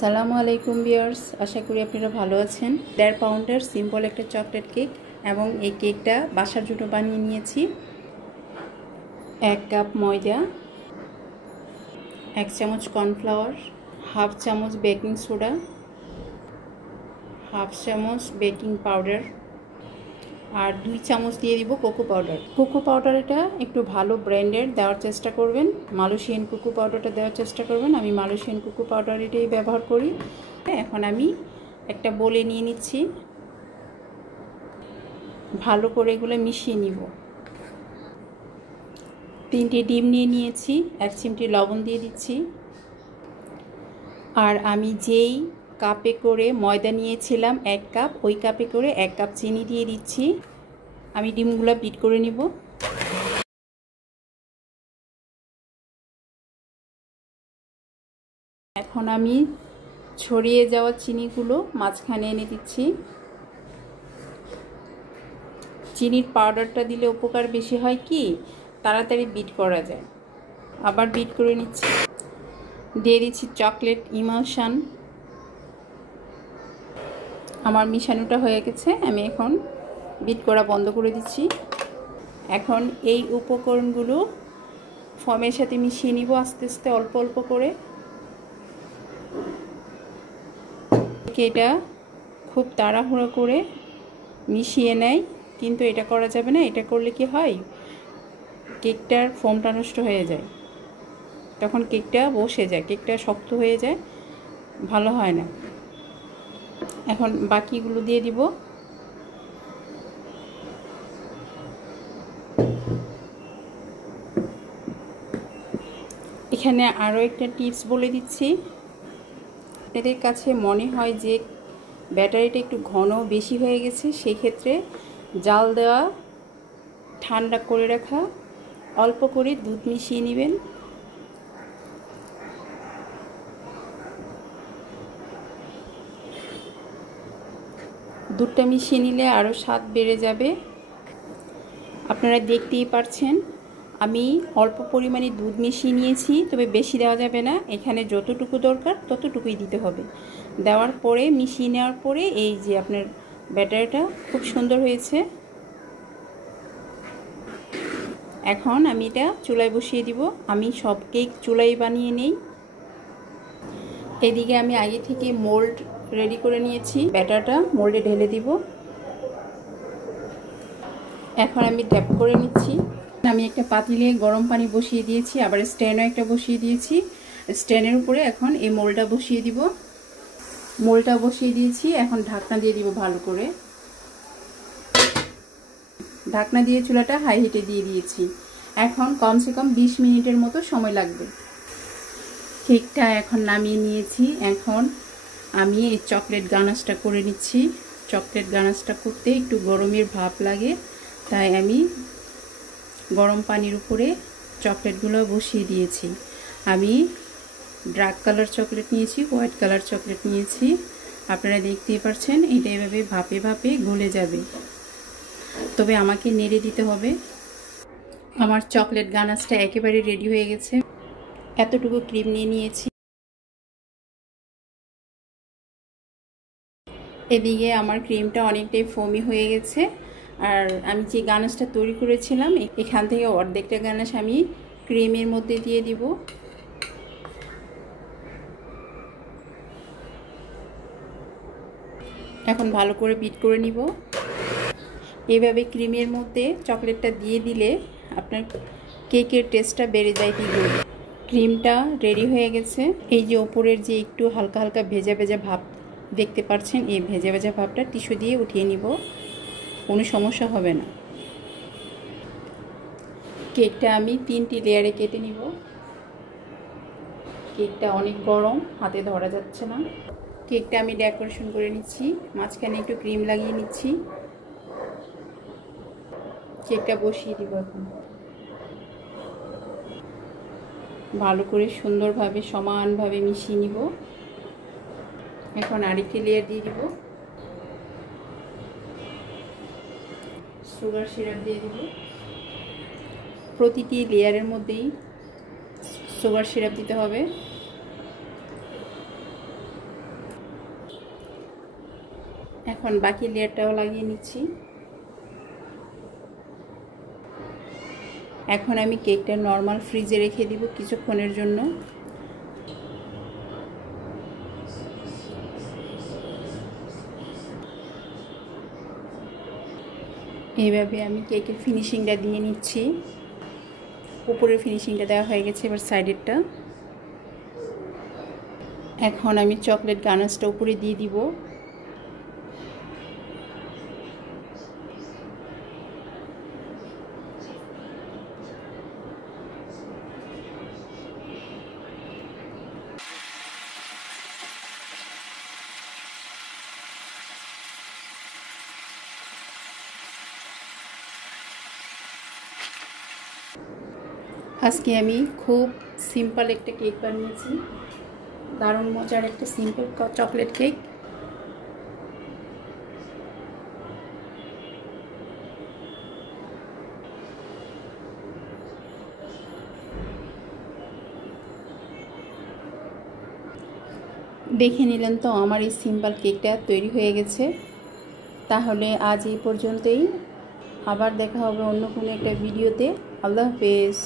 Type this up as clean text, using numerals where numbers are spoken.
আসসালামু আলাইকুম ভিউয়ার্স, আশা করি আপনারা ভালো আছেন। 1.5 পাউন্ডের সিম্পল একটা চকলেট কেক এবং এই কেকটা বাসার জন্য বানিয়ে নিয়েছি। 1 কাপ ময়দা, 1 চামচ কর্নফ্লাওয়ার, হাফ চামচ বেকিং সোডা, হাফ চামচ বেকিং পাউডার আর 2 চামচ দিয়ে দিব কোকো পাউডার। কোকো পাউডারটা একটু ভালো ব্র্যান্ডের দেওয়ার চেষ্টা করবেন, মালয়েশিয়ান কোকো পাউডারটা দেওয়ার চেষ্টা করবেন। আমি মালয়েশিয়ান কোকো পাউডার এটাই ব্যবহার করি। এখন আমি একটা বোলে নিয়ে নিচ্ছি, ভালো করে এগুলো মিশিয়ে নিব। 3টে ডিম নিয়ে নিয়েছি, 1 চিমটি লবণ দিয়ে দিচ্ছি। আর আমি যেই কাপে করে ময়দা নিয়েছিলাম 1 কাপ, ওই কাপে করে 1 কাপ চিনি দিয়ে দিচ্ছি। আমি ডিমগুলো বিট করে নিব। এখন আমি ছড়িয়ে যাওয়া চিনিগুলো মাঝখানে এনে দিচ্ছি। চিনির পাউডারটা দিলে উপকার বেশি হয় কি, তাড়াতাড়ি বিট করা যায়। আবার বিট করে নিচ্ছি। দিয়ে দিচ্ছি চকলেট ইমালশন। আমার মিশানোটা হয়ে গেছে, আমি এখন বিট করা বন্ধ করে দিচ্ছি। এখন এই উপকরণগুলো ফর্মের সাথে মিশিয়ে নিব আস্তে আস্তে, অল্প অল্প করে। এটা খুব তাড়াহুড়ো করে মিশিয়ে নেয়, কিন্তু এটা করা যাবে না। এটা করলে কি হয়, কেকটার ফর্মটা নষ্ট হয়ে যায়, তখন কেকটা বসে যায়, কেকটা শক্ত হয়ে যায়, ভালো হয় না। এখন বাকিগুলো দিয়ে দিব। এখানে আরও একটা টিপস বলে দিচ্ছি। আপনাদের কাছে মনে হয় যে ব্যাটারিটা একটু ঘন বেশি হয়ে গেছে, সেই ক্ষেত্রে জাল দেওয়া, ঠান্ডা করে রাখা, অল্প করে দুধ মিশিয়ে নেবেন। দুধটা মিশিয়ে নিলে আরও স্বাদ বেড়ে যাবে। আপনারা দেখতেই পারছেন আমি অল্প পরিমাণে দুধ মিশিয়ে নিয়েছি, তবে বেশি দেওয়া যাবে না। এখানে যতটুকু দরকার ততটুকুই দিতে হবে। দেওয়ার পরে মিশিয়ে নেওয়ার পরে এই যে আপনার ব্যাটারিটা খুব সুন্দর হয়েছে। এখন আমি এটা চুলায় বসিয়ে দিব। আমি সব কেক চুলায় বানিয়ে নেই। এদিকে আমি আগে থেকে মোল্ড রেডি করে নিয়েছি, ব্যাটারটা মোল্ডে ঢেলে দিব। এখন আমি ট্যাপ করে নিচ্ছি। আমি একটা পাতিলে গরম পানি বসিয়ে দিয়েছি, আবার স্ট্যান্ডও একটা বসিয়ে দিয়েছি। স্ট্যান্ডের উপরে এখন এই মোল্ডটা বসিয়ে দিব। মোল্ডটা বসিয়ে দিয়েছি, এখন ঢাকনা দিয়ে দিব ভালো করে। ঢাকনা দিয়ে চুলাটা হাই হিটে দিয়ে দিয়েছি। এখন কমসে কম 20 মিনিটের মতো সময় লাগবে। কেকটা এখন নামিয়ে নিয়েছি। এখন আমি এই চকলেট গানাশটা করে নিচ্ছি। চকলেট গানাশটা করতে একটু গরমের ভাপ লাগে, তাই আমি গরম পানির উপরে চকলেটগুলো বসিয়ে দিয়েছি। আমি ডার্ক কালার চকলেট নিয়েছি, হোয়াইট কালার চকলেট নিয়েছি। আপনারা দেখতেই পাচ্ছেন এটা এভাবে ভাপে ভাপে গলে যাবে, তবে আমাকে নেড়ে দিতে হবে। আমার চকলেট গানাশটা একেবারে রেডি হয়ে গেছে। এতটুকু ক্রিম নিয়ে নিয়েছি। এদিকে আমার ক্রিমটা অনেকটাই ফোমি হয়ে গেছে। আর আমি যে গানাশটা তৈরি করেছিলাম, এখান থেকে অর্ধেকটা গানাশ আমি ক্রিমের মধ্যে দিয়ে দিব। এখন ভালো করে বিট করে নিব। এইভাবে ক্রিমের মধ্যে চকলেটটা দিয়ে দিলে আপনার কেকের টেস্টটা বেড়ে যায় দ্বিগুণ। ক্রিমটা রেডি হয়ে গেছে। এই যে ওপরের যে একটু হালকা হালকা ভেজা ভেজা ভাব দেখতে পাচ্ছেন, এই ভেজা ভেজা ভাবটা টিস্যু দিয়ে উঠিয়ে নিব, কোনো সমস্যা হবে না। কেকটা আমি 3টি লেয়ারে কেটে নিব। কেকটা অনেক গরম, হাতে ধরা যাচ্ছে না। কেকটা আমি ডেকোরেশন করে নিচ্ছি, মাঝখানে একটু ক্রিম লাগিয়ে নিচ্ছি। কেকটা বসিয়ে দিব। এখন ভালো করে সুন্দরভাবে সমানভাবে মিশিয়ে নিব। এখন আরেকটি লেয়ার দিয়ে দিব। সুগার সিরাপ দিয়ে দিব। প্রতিটি লেয়ারের মধ্যেই সুগার সিরাপ দিতে হবে। এখন বাকি লেয়ারটাও লাগিয়ে নিচ্ছি। এখন আমি কেকটা নর্মাল ফ্রিজে রেখে দিব কিছুক্ষণের জন্য। এইভাবে আমি কেকের ফিনিশিংটা দিয়ে নিচ্ছি। উপরের ফিনিশিংটা দেওয়া হয়ে গেছে, এবার সাইডেরটা। এখন আমি চকলেট গানাশটা উপরে দিয়ে দিব। আজকে আমি খুব সিম্পল একটা কেক বানিয়েছি, দারুণ মজার একটা সিম্পল চকলেট কেক। দেখে নিলেন তো আমার এই সিম্পল কেকটা তৈরি হয়ে গেছে। তাহলে আজ এই পর্যন্তই, আবার দেখা হবে অন্য কোনো একটা ভিডিওতে। আল্লাহ হাফেজ।